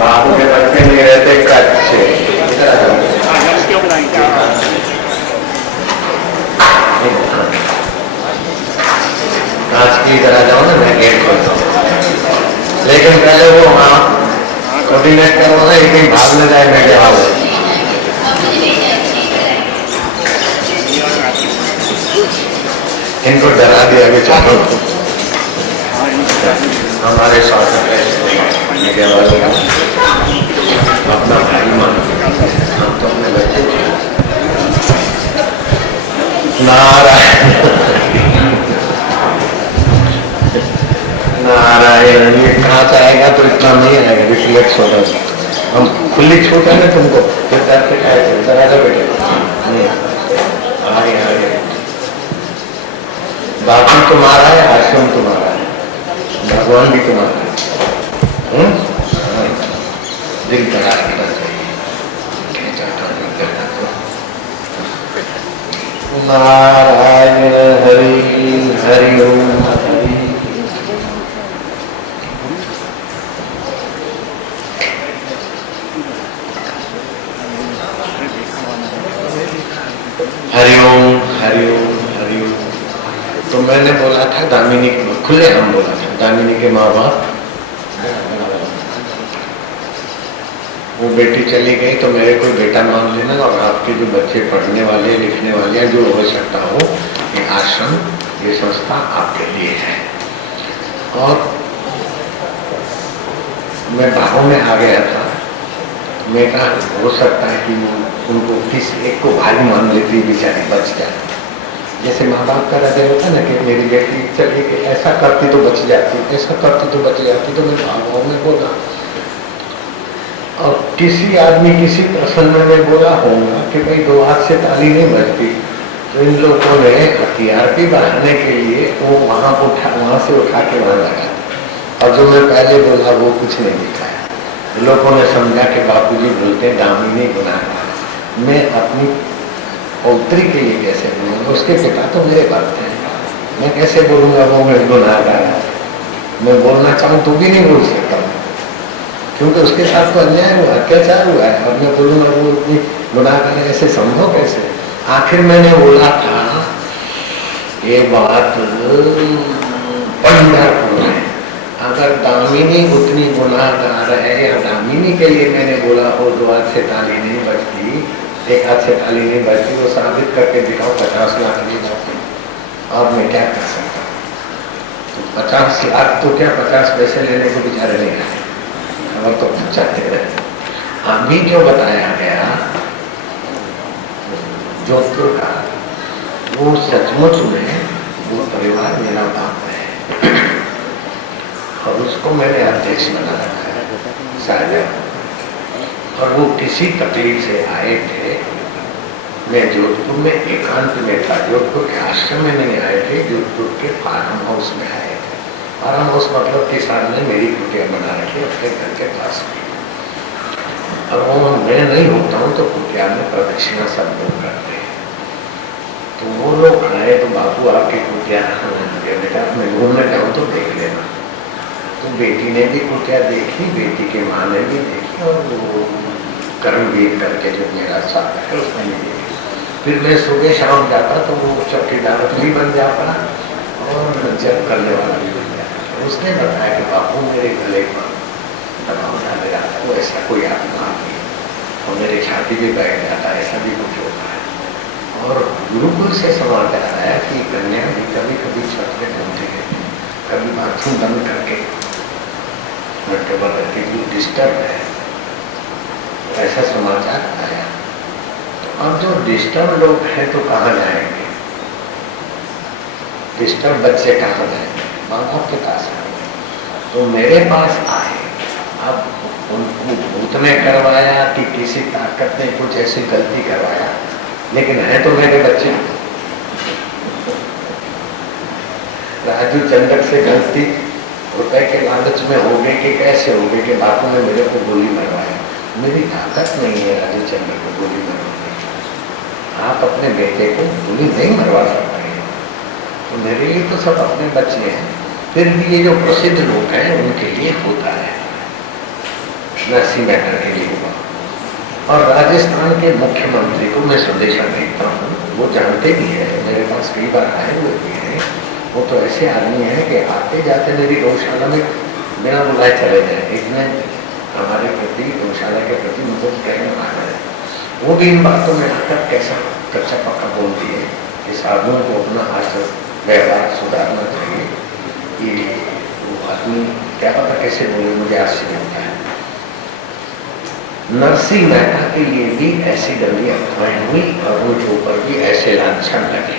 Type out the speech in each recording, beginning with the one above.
बाबू के बच्चे नहीं रहते कच्चे। आज की तरह जाओ ना, मैं गेट खोलता हूँ, लेकिन पहले वो कोऑर्डिनेट करो ना, एक दिन भाग न जाए मैं जवाब। इनको डरा दिया कि चलो हमारे साथ अपना भाई मान, हम तो अपने बच्चे नारायण नारायण। ये कहाँ से आएगा तो इतना नहीं आएगा, रिफ्लेक्स होगा। हम खुली छूट है ना तुमको, फिर डर के खाए डरा दो बेटे। आगे आगे बाकी तुम्हारा है, आश्रम तुम्हारा है, भगवान भी तुम्हारा है। दिल करा नारायण हरि हरि ओम हरि। हरिओम हरिओम हरिओम। तो मैंने बोला था दामिनी, खुले हम बोला था दामिनी के माँ बाप, वो बेटी चली गई तो मेरे कोई बेटा मान लेना, और आपके जो बच्चे पढ़ने वाले लिखने वाले जो हो सकता हो, ये आश्रम ये संस्था आपके लिए है। और मैं भावों में आ गया था, मैं कहा हो सकता है कि उनको किसी एक को भाई मान लेती बेचारी बच जाए। जैसे माँ बाप का हृदय होता है ना कि मेरी बेटी चली गई, ऐसा करती तो बच जाती, ऐसा करती तो बच जाती। तो मैं भावों में बोला, और किसी आदमी किसी प्रसन्न में बोला होगा कि भाई दो हाथ से ताली नहीं बजती। तो इन लोगों ने हथियार भी बढ़ाने के लिए वो वहां से उठा के वहां लगा, और जो मैं पहले बोला वो कुछ नहीं दिखाया। लोगों ने समझा कि बापूजी बोलते दामिनी गुनाहगार। मैं अपनी पौत्री के लिए कैसे बोलूँगा, उसके पिता तो मेरे भक्त हैं, मैं कैसे बोलूँगा वो मैं गुनाहगार है। मैं बोलना चाहूँ तो भी नहीं बोल सकता, क्योंकि उसके साथ तो अन्याय हुआ, अत्याचार हुआ है, और मैं बोलूँगा वो इतनी गुनाहगार ऐसे संभव कैसे। आखिर मैंने बोला था ये बात पंढरपुर है, अगर दामिनी उतनी गुनाहगार है, या दामिनी के लिए मैंने बोला हो दो हाथ से ताली नहीं बजती, एक हाथ से ताली नहीं बजती, वो साबित करके दिखाओ 50 लाख ले जाओ, और मैं क्या कर सकता। तो 50 लाख तो क्या 50 पैसे लेने को बेचारे नहीं आए, और तो चाहते रहे। अभी जो बताया गया जोधपुर का, वो सचमुच में वो परिवार मेरा बाप है, और उसको मैंने अध्यक्ष बना रखा है शायद। और वो किसी तकलीफ से आए थे, मैं जोधपुर में एकांत में था, जोधपुर के आश्रम में नहीं आए थे, जोधपुर के फार्म हाउस में आए थे। फार्म हाउस मतलब कि सामने मेरी कुटिया बना रखी अपने घर के पास में, और वो मैं नहीं होता हूँ तो कुटिया में प्रदक्षिणा सब लोग करते हैं। तो वो लोग आए तो बाबू आपकी कुटिया बेटा मैं घूमने जाऊँ तो देख लेना। तो बेटी ने भी कुटिया देखी, बेटी के माँ ने भी देखी, और वो कर्मवीर करके जो मेरा साथ है उसने भी देखी। फिर मैं सुबह शाम जाता तो वो चौकीदार भी बन जाता और जब करने वाला भी बन जाता। उसने बताया कि बापू मेरे गले पर दबाव डाले जाता है, वो ऐसा कोई आत्मा आती है, और मेरे छाती भी बैठ जाता है, ऐसा भी कुछ होता है। और गुरुकुल से समाचार आया कि कन्या भी कभी कभी छत में घूमती है, कभी बाथरूम बंद करके डिस्टर्ब है, ऐसा समाचार आया। तो अब जो डिस्टर्ब लोग हैं तो कहाँ जाएंगे, डिस्टर्ब बच्चे कहाँ जाएंगे, माँ बाप के पास आए। तो मेरे पास आए, अब उनको भूत ने करवाया कि किसी ताकत ने कुछ ऐसी गलती करवाया, लेकिन है तो मेरे बच्चे। राजू चंदक से गलती रुपए के लालच में हो गई कि कैसे हो गई कि बापू ने मेरे को गोली मरवाया। मेरी ताकत नहीं है राजू चंदर को गोली मरवाने की, आप अपने बेटे को गोली नहीं मरवा सकते। तो मेरे लिए तो सब अपने बच्चे हैं, फिर भी ये जो प्रसिद्ध लोग हैं उनके लिए होता है, नरसिंह मेहता के लिए हुआ। और राजस्थान के मुख्यमंत्री को मैं संदेशा देता हूँ, वो जानते भी है, मेरे पास कई बार आए हुए भी हैं। वो तो ऐसे आदमी है कि आते जाते मेरी गौशाला में बिना बुलाए चले जाए, इतने हमारे प्रति गौशाला के प्रति उनको प्रेम आ रहा है। वो भी इन बातों में आकर कैसा कच्चा पक्का बोलती है कि साधुओं को अपना आचरण व्यवहार सुधारना चाहिए। कि वो आदमी क्या पता कैसे बोले, मुझे आश्चर्य होता है। नरसिंह मेहता के लिए भी ऐसी गंदी अफवाहें हुई और उनके ऊपर भी ऐसे लांछन लगे।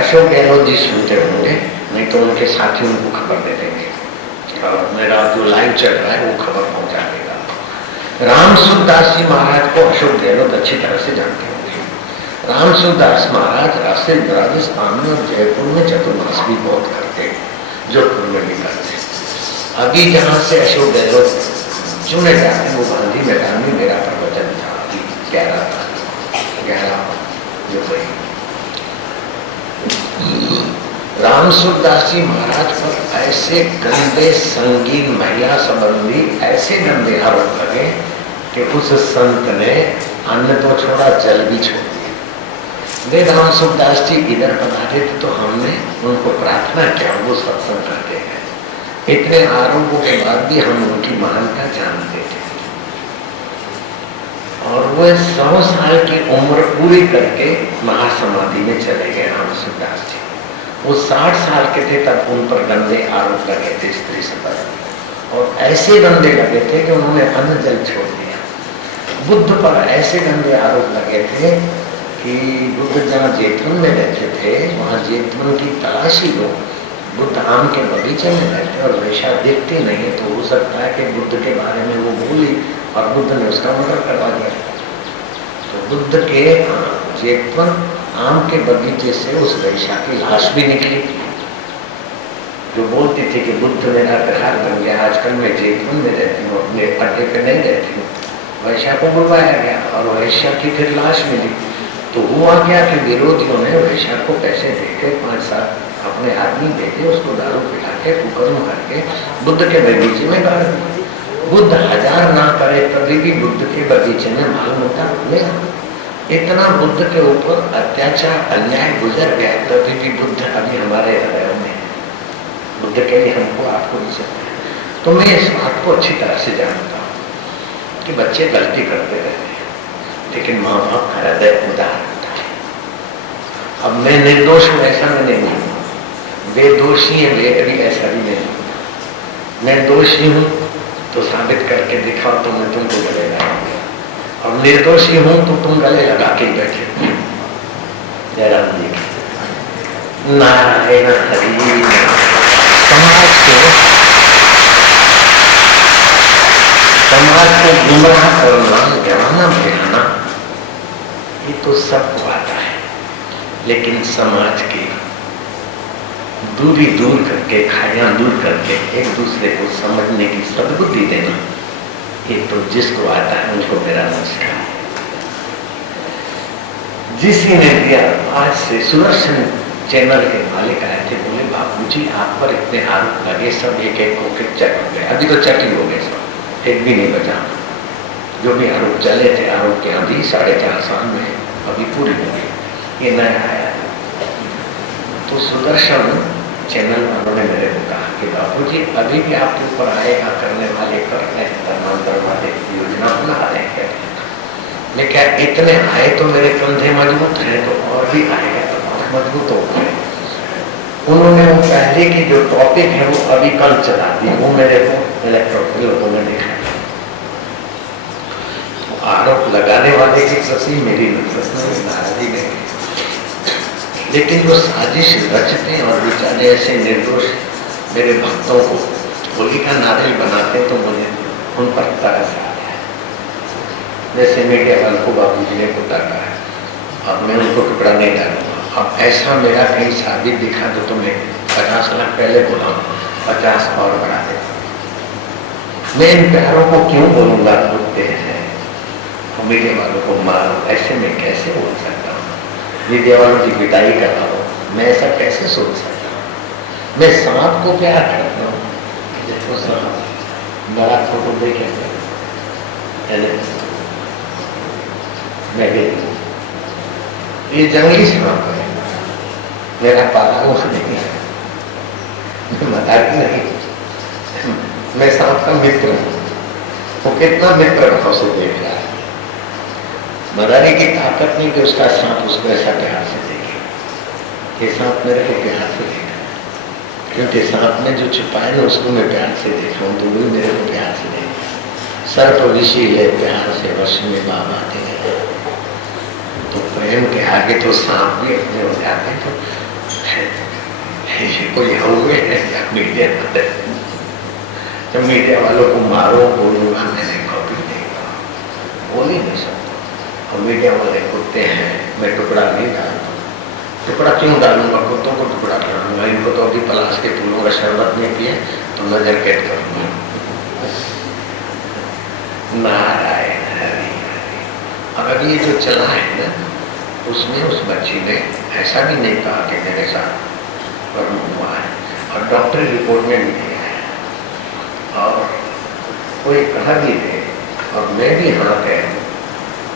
अशोक गहलोत जी सुनते होंगे, नहीं तो उनके साथी उनको खबर दे देंगे, और मेरा जो लाइव चल रहा है वो खबर पहुंचा देगा। रामसुखदास जी महाराज को अशोक गहलोत अच्छी तरह से जानते होंगे। रामसुखदास महाराज राजस्थान में और जयपुर में चतुर्मास भी बहुत करते, जोधपुर में भी करते। अभी जहां से अशोक गहलोत चुने जाते वो गांधी मैदान में मेरा प्रवचन था, 11 जो कोई रामसुखदास जी महाराज पर ऐसे गंदे संगीन महिला संबंधी ऐसे गंदे आरोप लगे कि उस संत ने अन्न तो छोड़ा, जल भी छोड़ दिया। वे रामसुखदास जी इधर पधारे थे तो हमने उनको प्रार्थना किया, वो सत्संग करते हैं। इतने आरोपों के बाद भी हम उनकी महानता जानते थे, और वह 100 साल की उम्र पूरी करके महासमाधि में चले गए रामसुखदास जी। वो 60 साल के थे तब उन पर गंदे आरोप लगे थे स्त्री संबंधी, और ऐसे गंदे लगे थे कि उन्होंने अन्न जल छोड़ दिया। बुद्ध पर ऐसे गंदे आरोप लगे थे कि बुद्ध जहाँ जेतवन में रहते थे वहाँ जेतवन की तलाशी लो, बुद्ध आम के बगीचे में रहते और वैसा देखते नहीं, तो हो सकता है कि बुद्ध के बारे में वो बोली और बुद्ध ने उसका मर्डर करवा दिया। तो बुद्ध के जेतवन आम के बगीचे से उस वैश्या की लाश भी निकली, जो बोलती थी कि बुद्ध मेरा घर बन गया, आजकल मैं जेतवन में रहती हूँ, अपने अड्डे पे नहीं रहती हूँ। वैश्या को बुलवाया गया और वैश्या की फिर लाश मिली। तो हुआ क्या कि विरोधियों ने वैश्या को पैसे देके 5-7 अपने आदमी देके उसको दारू पिला के कुकर्म करके बुद्ध के बगीचे में गाड़ दिया। बुद्ध 1000 ना करे तभी भी बुद्ध के बगीचे में मालूम होता मिला। इतना बुद्ध के ऊपर अत्याचार अन्याय गुजर गया, तभी भी बुद्ध अभी हमारे हृदय में, बुद्ध के लिए हमको आपको भी सकते हैं। तो मैं इस बात को अच्छी तरह से जानता हूँ कि बच्चे गलती करते रहते हैं, लेकिन माँ बाप का हृदय उदार होता है। अब मैं निर्दोष हूँ ऐसा मैं नहीं हूँ, वे दोषी है, वे कभी ऐसा भी नहीं। मैं दोषी हूँ तो साबित करके दिखाओ तो मैं तुमको गले लगाऊंगा, और निर्दोषी हूं तो तुम गले लगा के बैठे। जयराम जी नारायण हरि। समाज को गुमराह करना, गिराना गिराना ये तो सबको आता है, लेकिन समाज की दूरी दूर करके, खाइयां दूर करके एक दूसरे को समझने की सद्बुद्धि देना, ये तो जिसको आता है उनको मेरा नमस्कार। जिसी ने दिया, आज से सुदर्शन चैनल के मालिक आए थे, बोले बापूजी आप पर इतने आरोप लगे, सब एक एक होके चट हो गए। अभी तो चट ही हो गए, सब एक भी नहीं बचा। जो भी आरोप चले थे, आरोप की अभी 4.5 साल में अभी पूरी हो गई, ये नया आया। तो सुदर्शन चैनल वालों ने मेरे को कहा कि बापूजी अभी भी आपके ऊपर आएगा, करने वाले कर रहे हैं, धर्मांतर वाले योजना बना रहे हैं। मैं क्या इतने आए तो मेरे कंधे मजबूत हैं, तो और भी आएगा तो और मजबूत हो गए। उन्होंने वो पहले की जो टॉपिक है वो अभी कल चला दी, वो मेरे को इलेक्ट्रॉनिक लोगों ने देखा। तो आरोप लगाने वाले की प्रति मेरी नाराजगी नहीं, लेकिन जो साजिश रचते और बेचारे ऐसे निर्दोष मेरे भक्तों को होली का नारियल बनाते तो मुझे उन पर तरस आ गया। जैसे मीडिया वालों को बाबूजी ने कुत्ता कहा है, अब मैं उनको टुकड़ा नहीं डालूंगा। अब ऐसा मेरा कहीं साबित दिखा दो तो मैं 50 लाख पहले बोला, 50 और बढ़ा देता। मैं इन प्यारों को क्यों बोलूंगा, कुत्ते हैं मीडिया वालों को मारो, ऐसे में कैसे बोल सकता हूँ? मीडिया वालों की पिटाई कराओ, मैं ऐसा कैसे सोच सकता हूँ? मैं सांप को प्यार करता हूँ। देखो सांप बड़ा फोटो देखे, मैं ये जंगली सांप है, मेरा पाला उस नहीं है, मैं मजाक नहीं, मैं सांप का मित्र हूँ। वो कितना मित्र भाव से देख रहा है, मराने की ताकत नहीं कि उसका सांप उसको ऐसा प्यार से देखे। ये सांप मेरे को प्यार से देखा, क्योंकि सांप में जो छुपा है ना उसको मैं प्यार से देख रहा हूँ, तो वो मेरे को प्यार से देख। सर्प ऋषि है प्यार से वश में बाबा आते हैं, तो प्रेम के आगे तो सांप भी अपने हो जाते हैं। तो कोई हुए है मीडिया वाले, जब मीडिया वालों को मारो बोलूंगा, मैंने कॉपी नहीं बोल ही नहीं सकता। और मीडिया वाले कुत्ते हैं, मैं टुकड़ा नहीं डालता। टुकड़ा क्यों डालूंगा? कुत्तों को टुकड़ा डालूंगा, इनको तो अभी पलाश के फूलों का शरबत नहीं पिए तो नजर कैद करूंगा। नारायण हरि। अब अभी ये जो चला है ना, उसमें उस बच्ची ने ऐसा भी नहीं कहा कि मेरे साथ कर्म हुआ है, और डॉक्टर रिपोर्ट में भी दिया है, और कोई कहा भी दे और मैं भी हाँ कह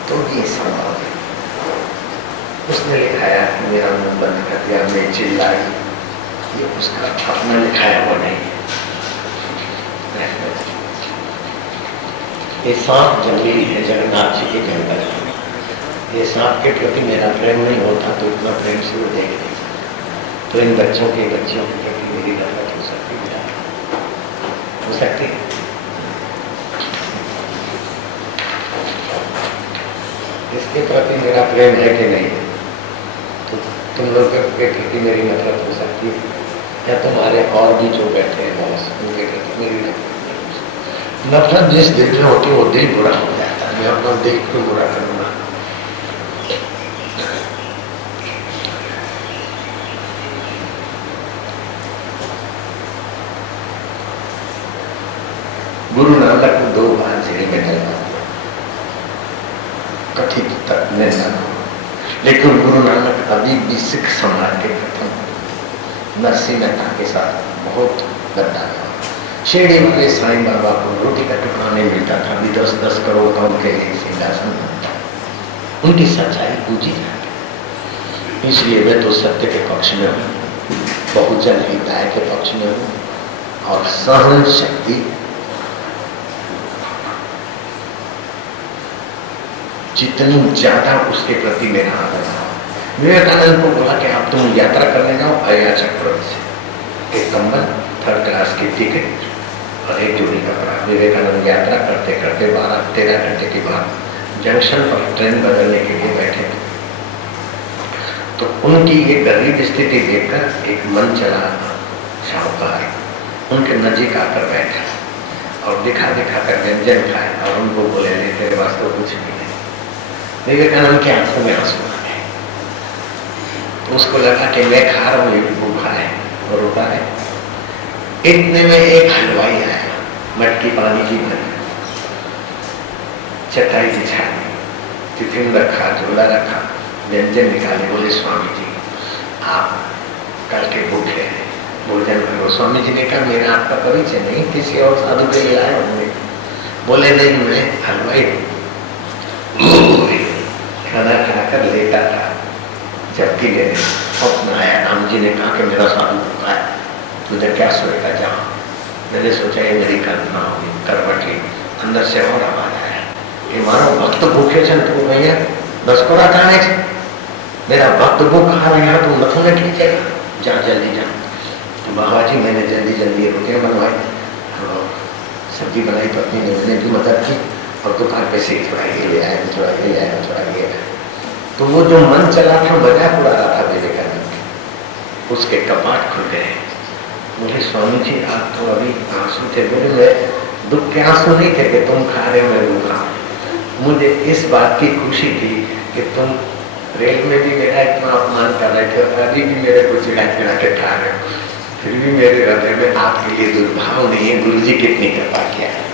तो भी संभव है। उसने लिखाया कि मेरा मुंह बंद कर दिया, मैं चिल्लाई, ये उसका अपना लिखाया वो नहीं। ये सांप जंगली है, जगन्नाथ जी के जंगल है। ये सांप के प्रति मेरा प्रेम नहीं होता तो इतना प्रेम से वो देख नहीं सकता। तो इन बच्चों के प्रति मेरी नफरत हो सकती है, हो सकती है। इसके प्रति मेरा प्रेम है कि नहीं, तो तुम लोग के प्रति मेरी नफरत हो सकती है, या तुम्हारे और भी जो बैठे हैं बॉस उनके प्रति मेरी नफरत जिस दिल में होती है वो दिल बुरा हो जाता है। मैं अपना दिल को बुरा करूंगा। गुरु नानक को 2 बार जेल में डलवा दिया, कथित तक निंदन, लेकिन गुरु नानक अभी भी सिख समाज के प्रथम नरसिंह मेहता के साथ बहुत गद्दार। शेरडी वाले साईं बाबा को रोटी का टुकड़ा नहीं मिलता था, अभी 10-10 करोड़ का उनके लिए सिंहासन बनता। उनकी सच्चाई पूजी जाती, इसलिए मैं तो सत्य के पक्ष में हूँ, बहुजन हिताय के पक्ष में हूँ, और सहन शक्ति जितनी ज्यादा उसके प्रति मेरा आदर है। विवेकानंद को बोला कि आप तुम यात्रा करने जाओ अया चक्रवर्ती से, एक कंबल, 3rd क्लास की टिकट और एक जोड़ी कपड़ा। विवेकानंद यात्रा करते करते 12-13 घंटे के बाद जंक्शन पर ट्रेन बदलने के लिए बैठे थे, तो उनकी ये गरीब स्थिति देखकर एक मन चला शाहूकार उनके नजीक आकर बैठा और दिखा कर व्यंजन खाए और उनको बोले नहीं तेरे पास तो कुछ नहीं है। विवेकानंद के आंखों में आंसू आ गए, तो उसको लगा कि मैं खा रहा हूँ, ये भी भूखा है और रोका है। इतने में एक हलवाई आया, मटकी पानी की भरी, चटाई बिछा दी, टिफिन रखा, झोला रखा, व्यंजन निकाले, बोले स्वामी जी आप कल के भूखे हैं, भोजन करो। स्वामी जी ने कहा मेरा आपका परिचय नहीं, किसी और साधु के लिए आए होंगे। बोले नहीं मैं हलवाई खाना खाकर लेटा था, जबकि मैंने स्वप्न आया, राम जी ने कहा कि मेरा साधु भूखा है, तुझे क्या सोएगा जा। मैंने सोचा ये मेरी कल्पना होगी, करवट ली, अंदर से और आवाज आया कि मारो भक्त भूखे छन तू भैया 10 कोड़ा खाने छे, मेरा भक्त भूखा है तू नथु ने की चला, जा जल्दी जा। तो बाबा जी मैंने जल्दी रोटियां बनवाई और सब्जी बनाई, पत्नी ने मैंने भी मदद की और दुकान पे से थोड़ा ये ले आया, थोड़ा ये ले आया, थोड़ा ये आया। तो वो जो मन चला था मजाक उड़ा रहा था विवेकानंद, उसके कपाट खुल गए। बोले स्वामी जी आप तो अभी आंसू थे। बोले मैं दुख के आंसू नहीं थे कि तुम खा रहे हो मैं भूखा। मुझे इस बात की खुशी थी कि तुम रेल में भी मेरा इतना अपमान कर रहे थे और अभी भी मेरे को चिढ़ा के खा रहे हो, फिर भी मेरे हृदय में आपके लिए दुर्भाव नहीं है। गुरु जी कितनी कृपा किया है।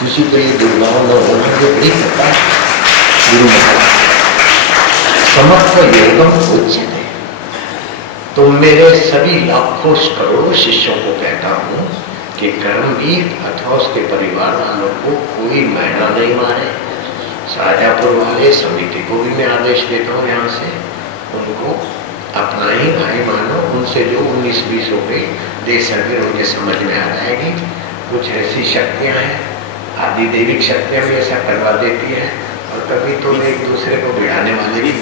किसी को ये दुर्भाव न होना ये बड़ी कृपा गुरु महाराज समर्थ योगम उच्चते। तो मेरे सभी लाखों करोड़ों शिष्यों को कहता हूँ कि कर्मवीर अथवा उसके परिवार वालों को कोई महीना नहीं मारे। शाहजहाँपुर वाले समिति को भी मैं आदेश देता हूँ यहाँ से, उनको अपना ही भाई मानो। उनसे जो 19-20 हो गई दे सके उनके समझ में आ जाएगी। कुछ ऐसी शक्तियाँ हैं, आदि दैविक शक्तियाँ भी ऐसा करवा देती है। और कभी तो एक दूसरे को भिड़ाने वाले भी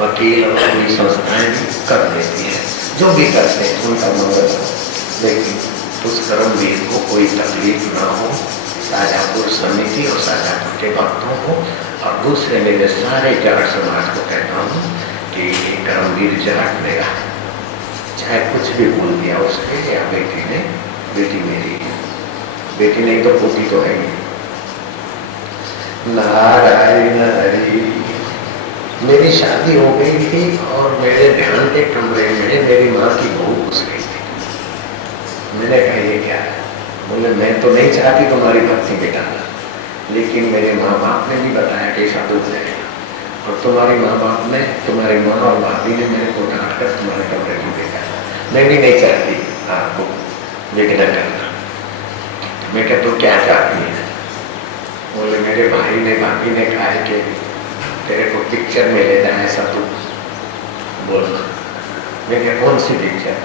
वकील और पूरी संस्थाएं भी कर देती है। जो भी करते हैं उनका मंगल हो, लेकिन उस कर्मवीर को कोई तकलीफ ना हो। शाहजहाँपुर समिति और शाहजहाँपुर के भक्तों को और दूसरे मेरे सारे जाट समाज को कहता हूँ कि कर्मवीर जाट मेरा, चाहे कुछ भी बोल दिया उसके या बेटी ने, बेटी मेरी है, बेटी नहीं तो पोती तो है ही। नारायण हरि। मेरी शादी हो गई थी और मेरे ध्यान के कमरे में मेरी माँ की बहू घुस गई थी। मैंने कहा ये क्या है? बोले मैं तो नहीं चाहती तुम्हारी भक्ति बिटाना, लेकिन मेरे माँ बाप ने भी बताया कि ऐसा दुख है, और तुम्हारी माँ बाप ने, तुम्हारी माँ और भाभी ने मेरे को डांट कर तुम्हारे कमरे में भेजा। मैं भी नहीं चाहती आपको विघ्न करना। मैं क्या तो क्या चाहती है? बोले मेरे भाई ने, भाभी ने कहा है कि तेरे को पिक्चर में ले जाए, ऐसा तू बोलना। मैं क्या कौन सी पिक्चर?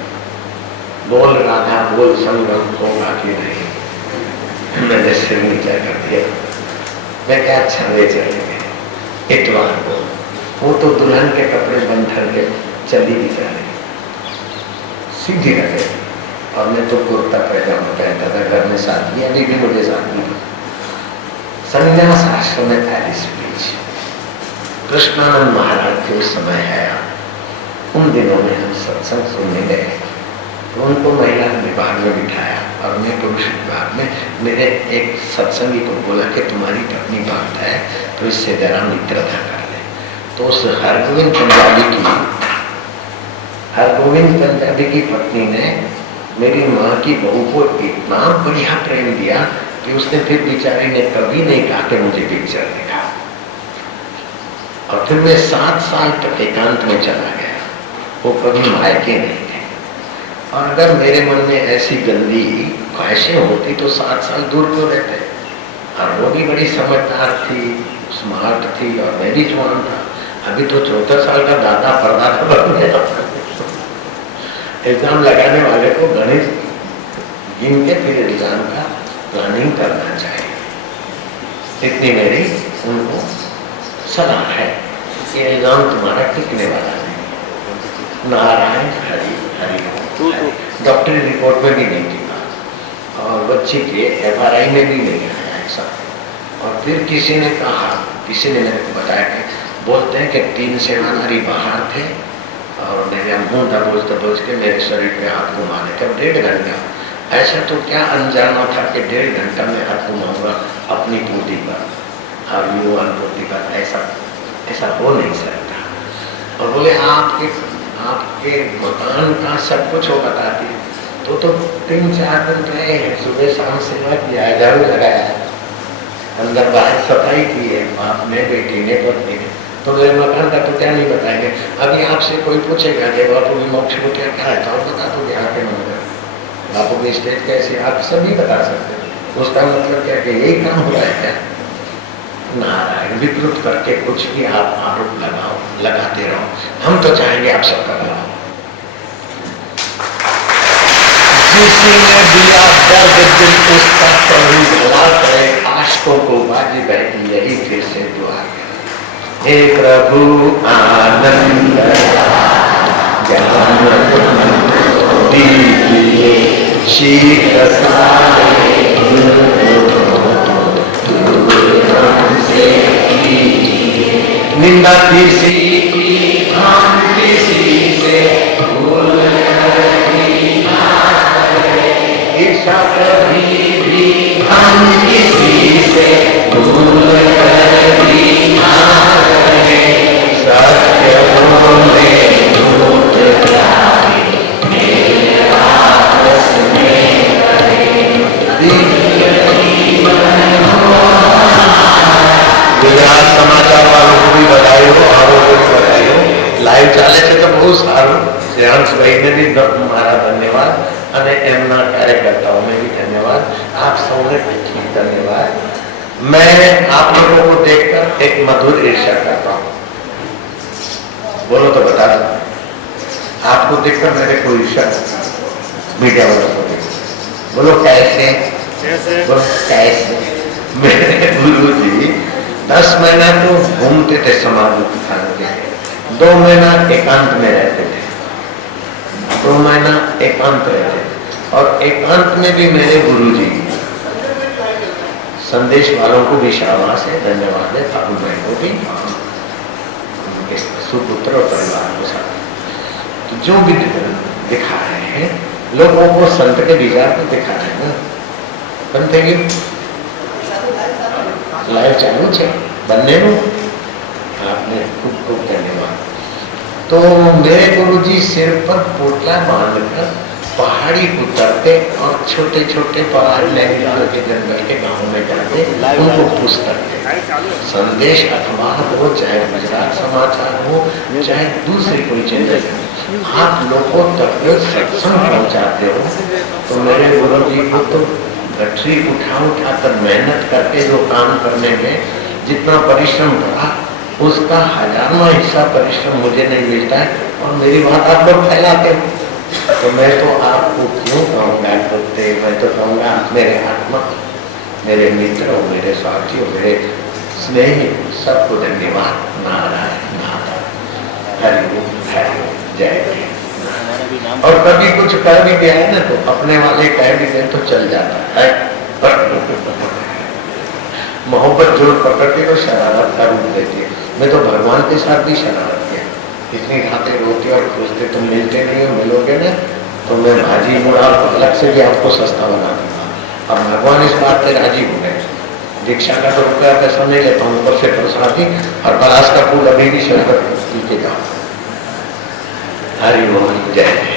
बोल राधा बोल संगम होगा कि नहीं। मैंने सिर नीचा कर दिया। मैं क्या अच्छा ले चलेंगे इतवार को। वो तो दुल्हन के कपड़े बंद करके चली भी जा रही, सीधी रहे, और मैं तो कुर्ता पैजामा पहनता था घर में। शादी अभी भी मुझे शादी संन्यास आश्रम में 40 बीच कृष्णानंद महाराज के उस समय है। उन दिनों में हम सत्संग सुनने गए तो उनको महिला विभाग में बिठाया और मैं पुरुष विभाग में। मेरे एक सत्संगी को बोला कि तुम्हारी पत्नी भक्त है तो इससे जरा मित्रता कर ले। तो उस हरगोविंद पंजाबी की पत्नी ने मेरी माँ की बहू को इतना बढ़िया प्रेम दिया कि उसने फिर बेचारी ने कभी नहीं कहा कि मुझे पिक्चर दिखा। और फिर मैं 7 साल तक एकांत में चला गया, वो कभी मायके नहीं थे। और अगर मेरे मन में ऐसी गंदी ख्वाहिशें होती तो 7 साल दूर क्यों रहते? और वो भी बड़ी समझदार थी, स्मार्ट थी, और मैं भी जवान था। अभी तो 14 साल का दादा परदादा बन गया। एग्जाम लगाने वाले को गणित गिन के फिर एग्जाम का प्लानिंग करना चाहिए। इतनी मेरी उनको सलाह है कि एग्जाम तुम्हारा टिकने वाला नहीं। नारायण हरि हरि। डॉक्टरी रिपोर्ट में भी नहीं टिका और बच्चे के FRI में भी नहीं आया ऐसा। और फिर किसी ने कहा, किसी ने मेरे को बताया कि बोलते हैं कि 3 सेवाधारी बाहर थे और मेरे मुँह दबोच के मेरे शरीर पे हाथ घुमा देते 1.5 घंटा। ऐसा तो क्या अनजाना था कि 1.5 घंटा में हाथ घुमाऊंगा अपनी पोती पर और युवान पोती पर? ऐसा हो नहीं सकता। और बोले आपके मकान का सब कुछ वो बताती तो 3-4 दिन रहे हैं, सुबह शाम सेवा किया है, झाड़ू लगाया है, अंदर बाहर सफाई की है, बाप ने, बेटी ने, पत्नी ने। तो मेरे मकान का तो क्या नहीं बताएंगे। अभी आपसे कोई पूछेगा कि बापू की मोक्ष को क्या है तो आप बता दो यहाँ के मंदिर, बापू की स्टेज कैसी, आप सभी बता सकते हैं। उसका मतलब क्या कि यही काम हो रहा है क्या? नारायण विकृत करके कुछ भी आप आरोप लगाते रहो। हम तो चाहेंगे आप सबका भला। जिसने दिया दर्द दिल उसका कभी भला करे, आशिकों को बाजी बहती यही फिर से दुआ है। हे प्रभु आनंद ज्ञान दीजिए शीघ्र निंदा किसी की हम किसी से भूल ईर्षा कभी भी हम किसी से भूल सत्य बोले झूठ जाने मेरे आपस में दिव्य जीवन हो धन्यवाद। मैं आप लोगों को देखकर एक मधुर ईर्ष्या करता हूँ। बोलो तो बता दो, आपको देखकर मेरे को ईर्ष्या मीडिया वालों को देखकर बोलो कैसे? बोलो कैसे? मेरे गुरु जी 10 महीना तो घूमते थे समाज उत्थान के, 2 महीना एकांत में रहते थे, 2 महीना एकांत रहते थे। और एकांत में भी मेरे गुरु जी संदेश वालों को भी शाबाश है, धन्यवाद है, ठाकुर भाई को भी, उनके सुपुत्र और परिवार के साथ तो जो भी दिखा रहे हैं लोगों को संत के विचार को दिखा रहे हैं ना। बनते लाइव चालू है बनने में, आपने खूब खूब धन्यवाद। तो मेरे गुरु जी सिर पर पोटला बांधकर पहाड़ी उतरते और छोटे छोटे पहाड़ लेकर के जंगल के गांव में जाते, उनको पुश करते। संदेश अखबार हो, चाहे गुजरात समाचार हो, चाहे दूसरी कोई चैनल, आप लोगों तक सत्संग पहुंचाते हो। तो मेरे गुरु जी को तो गठरी उठा कर मेहनत करके जो काम करने में जितना परिश्रम रहा उसका 1000वां हिस्सा परिश्रम मुझे नहीं मिलता है, और मेरी बात आप लोग फैलाते हो। तो मैं तो आपको क्यों कहूँगा कुत्ते, मैं तो कहूँगा मेरे आत्मा, मेरे मित्र, मेरे साथियों, मेरे स्नेही, सबको धन्यवाद। नारायण नारायण, हरि हरि जय। और कभी कुछ कह भी गया है ना तो अपने वाले कह भी गए तो चल जाता है। मोहब्बत जोड़ पकड़ती तो शरारत का रूप देती है। मैं तो भगवान के साथ भी शरारत किया, इतनी खाते रोते और खोजते, तुम मिलते नहीं हो, मिलोगे ना तो मैं भाजी मुड़ा अलग से भी आपको सस्ता बना दूंगा। अब भगवान इस बात पे राजी हो गए। दीक्षा का तो रुपया पैसा नहीं लेता हूँ, ऊपर से प्रसादी और पलाश का फूल अभी भी शरबत पी के जाओ। हरि ओम जय।